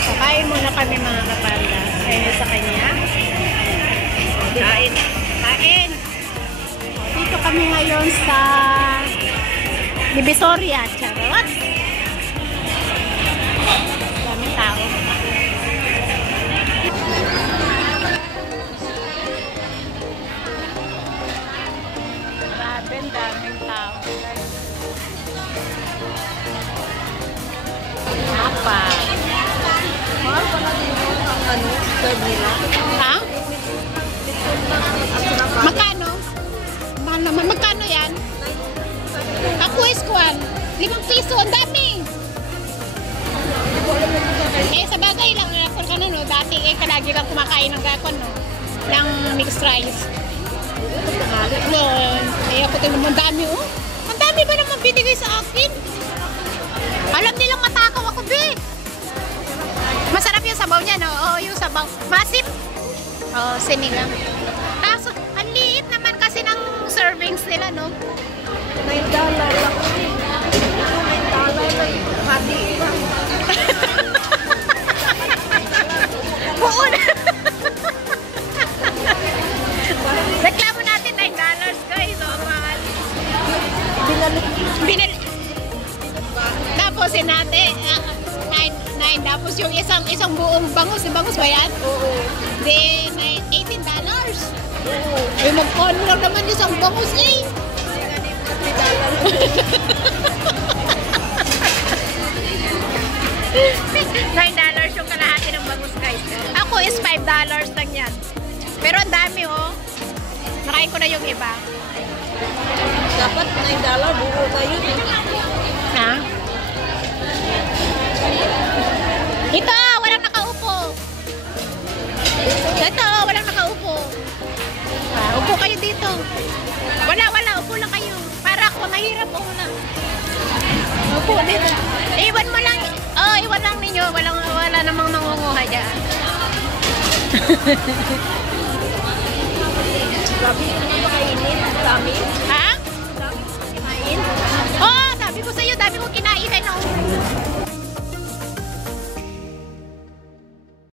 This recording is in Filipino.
Kakain muna kami mga kapanda. Kaya sa kanya. Kain. Kain. Dito kami ngayon sa Divisoria. Charot. Daming tao. Grabe, daming tao. Apa? Mahal pala dito ang serve nila. Ha? Magkano? Mahal naman. Magkano yan? Ako is kwan. 5 piso. Ang dami. Eh, sa bagay lang. Ako ka na, no? Dati, kalagi lang kumakain ng gakon, no? Ng mixed rice. Yun. Eh, ako ito naman dami, oh. Ang dami ba naman binigay sa akin? Alam nilang matakaw ako, be. Masarap yung sabaw niya, no? Oo, yung sabaw. Masim. Oo, sinigang. Tapos, ang liit naman kasi ng servings nila, no? $9 lang. $9 lang. Hati lang. Oo na. Reklamo natin $9, guys. Oh, mahal. Binalik. Tapos, natin, 9. Tapos, yung isang buong bangus. Bangus ba yan? Oo. Then, $18. Oo. Eh, magkano lang naman isang bangus, eh. $9 yung kalahati ng bangus, guys. Ako is $5 lang yan. Pero ang dami, oh. Nakain ko na yung iba. Dapat $9 buo tayo. Ha? Ito, walang nakaupo. Ito, walang nakaupo. Upo kayo dito. Wala. Upo lang kayo. Para ako mahirap. Upo lang. Upo dito. Iwan mo lang. Oh, iwan lang ninyo. Wala namang nangunguha dyan. Grabe, hindi makainit. Dami. Ha?